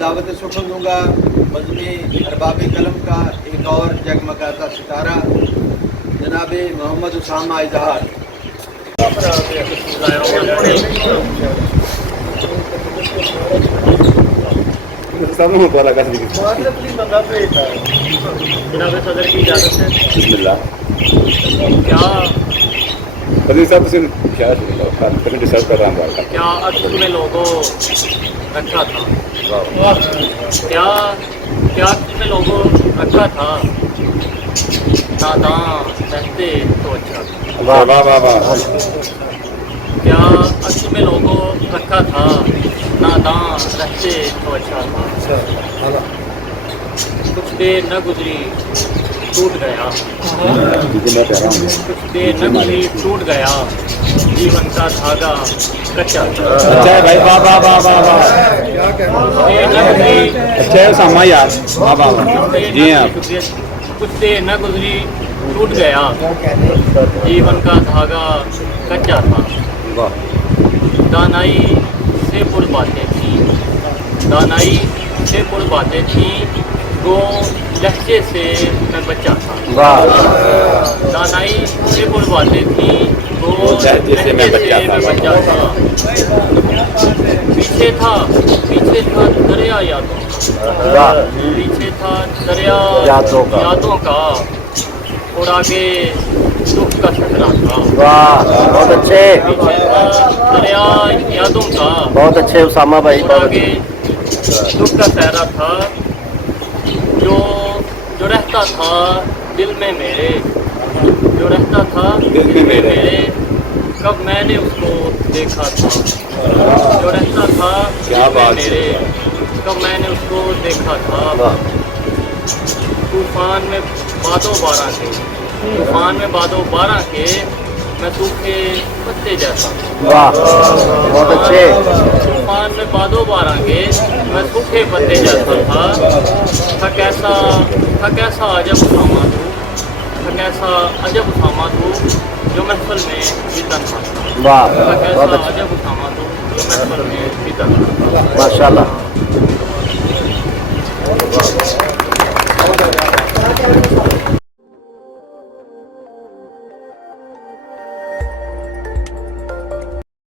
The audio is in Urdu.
دعوت سخن دوں گا مجمع ارباب قلم کا ایک اور جگمگاتا ستارہ جناب محمد اسامہ اظہار۔ جناب صدر کی اجازت ہے۔ بسم اللہ۔ کیا کیا عقل میں لوگوں رکھا تھا؟ کیا عقل میں لوگوں رکھا تھا؟ ناداں رہتے تو اچھا تھا۔ کیا عقل میں لوگوں رکھا تھا؟ ناداں رہتے تو اچھا تھا۔ کچھ دیر نہ گزری ٹوٹ گیا، کچھ دیر نہ گزری ٹوٹ گیا، جیون کا دھاگا کچا تھا۔ کچھ دیر نہ گزری ٹوٹ گیا، جیون کا دھاگا کچا تھا۔ دانائی سے پر باتیں تھیں، دانائی سے پر باتیں تھیں، گو لہجے سے میں بچہ تھا۔ دانائی سے پر باتیں تھیں، گو لہجے سے میں بچہ تھا۔ پیچھے تھا دریا یادوں کا، پیچھے تھا دریا یادوں کا، اور آگے دکھ کا صحرا تھا۔ بہت اچھے، پیچھے تھا دریا یادوں کا، بہت اچھے اسامہ بھائی، اور آگے دکھ کا صحرا تھا۔ جو رہتا تھا دل میں میرے، جو رہتا تھا دل میں میرے، کب میں نے اس کو دیکھا تھا۔ جو رہتا تھا دل میں میرے، کب میں نے اس کو دیکھا تھا۔ طوفان میں باد و باراں کے، طوفان میں باد و باراں کے، میں سوکھے پتے جیسا تھا۔ واہ بہت اچھے، طوفان میں باد و باراں کے، میں سوکھے پتے جیسا تھا۔ تھا کیسا عجب اسامہ تو، تھا کیسا عجب اسامہ تو، جو محفل میں بھی تنہا تھا۔ واہ تھا بہت کیسا اچھے، عجب اسامہ تو، جو محفل میں بھی تنہا تھا۔ ماشاء اللہ۔